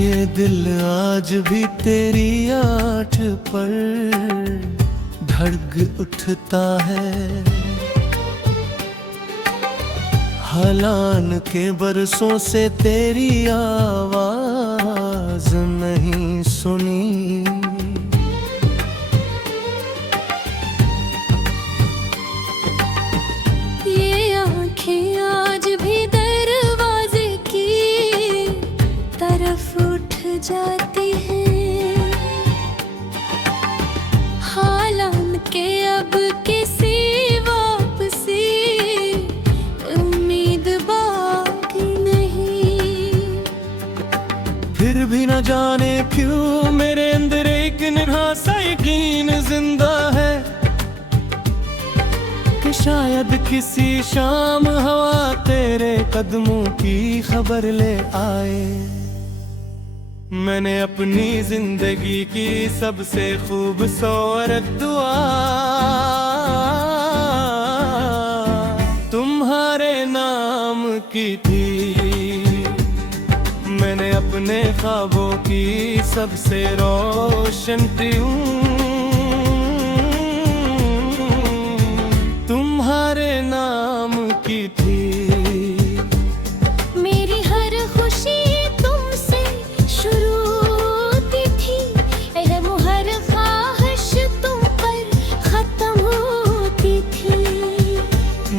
ये दिल आज भी तेरी आठ पर धड़क उठता है। हलान के बरसों से तेरी आवाज नहीं सुनी। ये आँखें आज भी दरवाजे की तरफ उठ जाती हैं। हालान के अब किसी वापसी उम्मीद बाकी नहीं। फिर भी न जाने क्यों मेरे अंदर एक निराशा सा यकीन जिंदा है कि शायद किसी शाम हवा तेरे कदमों की खबर ले आए। मैंने अपनी जिंदगी की सबसे खूबसूरत दुआ तुम्हारे नाम की थी। मैंने अपने ख्वाबों की सबसे रोशन ट्यून तुम्हारे नाम की थी। मेरी हर खुशी तुमसे शुरू होती थी, हर ख्वाहिश तुम पर खत्म होती थी।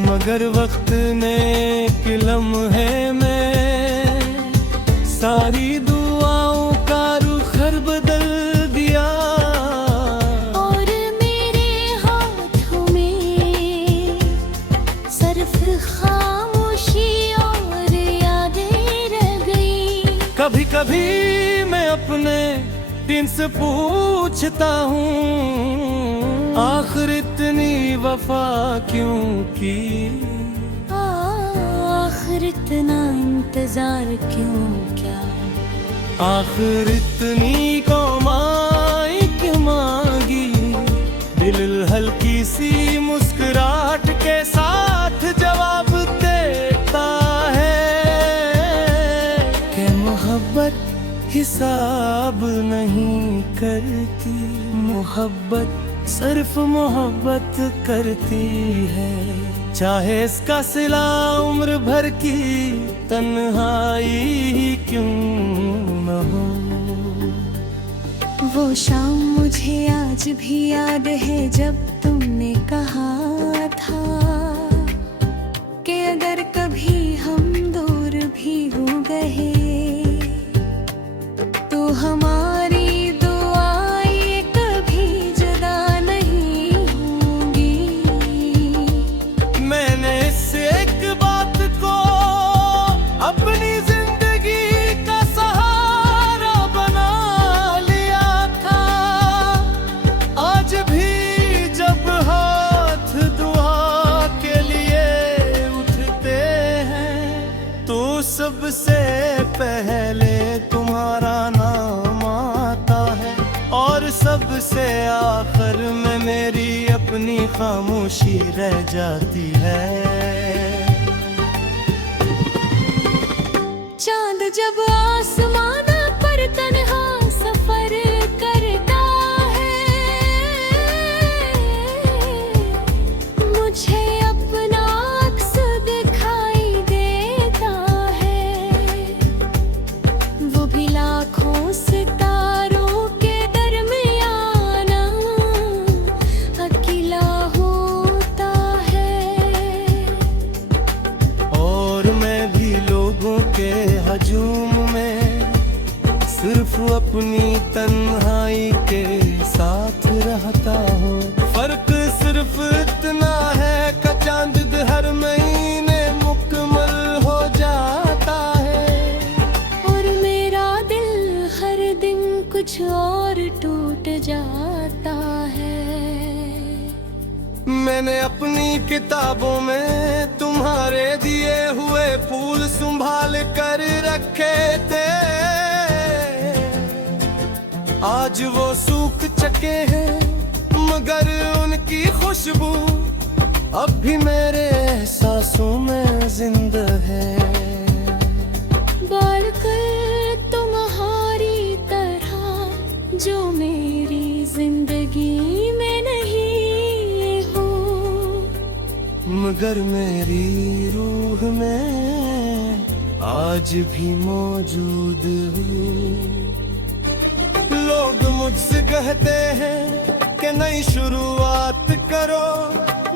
मगर वक्त ने एक लम्हे में सारी दुआओं का रुख बदल दिया। और मेरे हाथों में सिर्फ खामोशी और यादें रह गई। कभी कभी मैं अपने दिल से पूछता हूँ आखिर इतनी वफा क्यों की। आखिर इतना इंतजार क्यों क्या। आखिर इतनी कमाई क्यों मांगी। दिल हल्की सी मुस्कुराहट के साथ जवाब देता है कि मोहब्बत हिसाब नहीं करती। मोहब्बत सिर्फ मोहब्बत करती है, चाहे इसका सिला उम्र भर की तन्हाई क्यों न हो। वो शाम मुझे आज भी याद है जब तुमने कहा था कि अगर कभी हम दूर भी हो गए तो हमारी दुआएं कभी जुदा नहीं होंगी। मैंने इस एक बात को अपनी जिंदगी का सहारा बना लिया था। आज भी जब हाथ दुआ के लिए उठते हैं तो सबसे पहले तुम्हारा नाम आता है और सबसे आखिर में मेरी अपनी खामोशी रह जाती है। चांद जब आसमान पर तन्हा सफर करता है मुझे अपना अक्स दिखाई देता है। वो भी लाखों सितारों के दरमियान अकेला होता है। और मैं भी लोगों के हजूम में सिर्फ अपनी तन्हाई के साथ रहता हूँ। फर्क सिर्फ इतना है कि चांद हर महीने मुकम्मल हो जाता है और मेरा दिल हर दिन कुछ और टूट जाता है। मैंने अपनी किताबों में तुम्हारे दिए हुए फूल संभाल कर रखे थे। आज वो सूख चुके हैं मगर उनकी खुशबू अब भी मेरे एहसासों में जिंदा है। बाल कर तुम्हारे जो मेरी जिंदगी में नहीं हो, मगर मेरी रूह में आज भी मौजूद हूँ। लोग मुझसे कहते हैं कि नई शुरुआत करो,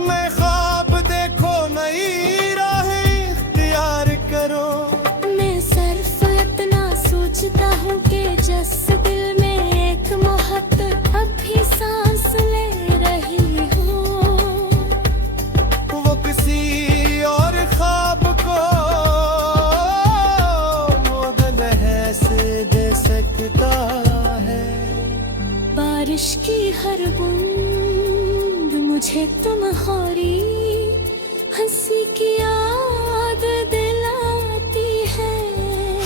मैं ख्वाब देखो, नई राह इख्तियार करो। मैं सिर्फ इतना सोचता हूँ कि जिस दिल में एक मोहब्बत अब भी सांस ले रही हो, वो किसी और ख्वाब को मोहन से दे सकता है। बारिश की हर बूंद मुझे तुम्हारी हंसी की याद दिलाती है।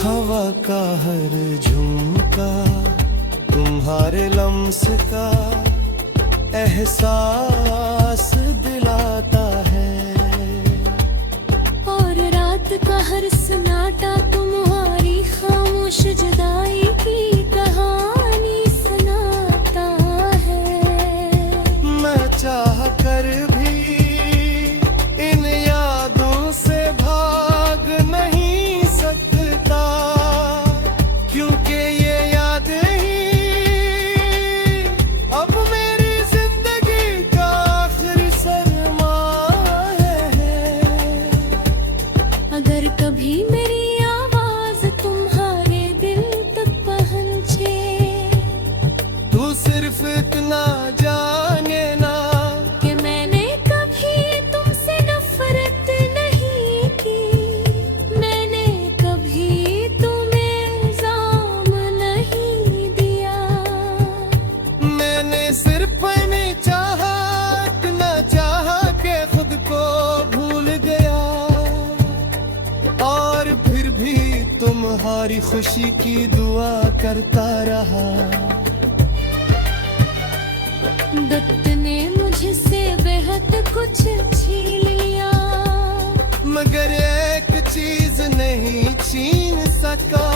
हवा का हर झुमका तुम्हारे लम्स का एहसास दिलाता है। और रात का हर सन्नाटा तुम्हारी खामोश जुदाई की कहानी सुनाता है। मैं चाह कर भी इन यादों से भाग नहीं सकता, क्योंकि ये यादें ही अब मेरी जिंदगी का आखिरी सरमाया है। अगर कभी मेरी आवाज तुम्हारे दिल तक पहुंचे, तू सिर्फ इतना जाने ना कि मैंने कभी तुमसे नफरत नहीं की, मैंने कभी तुम्हें इल्जाम नहीं दिया। मैंने सिर्फ नहीं चाहा, इतना चाहा कि खुद को भूल गया। और फिर भी तुम्हारी खुशी की दुआ करता रहा। दत्त ने मुझसे बेहद कुछ छीन लिया, मगर एक चीज नहीं छीन सका।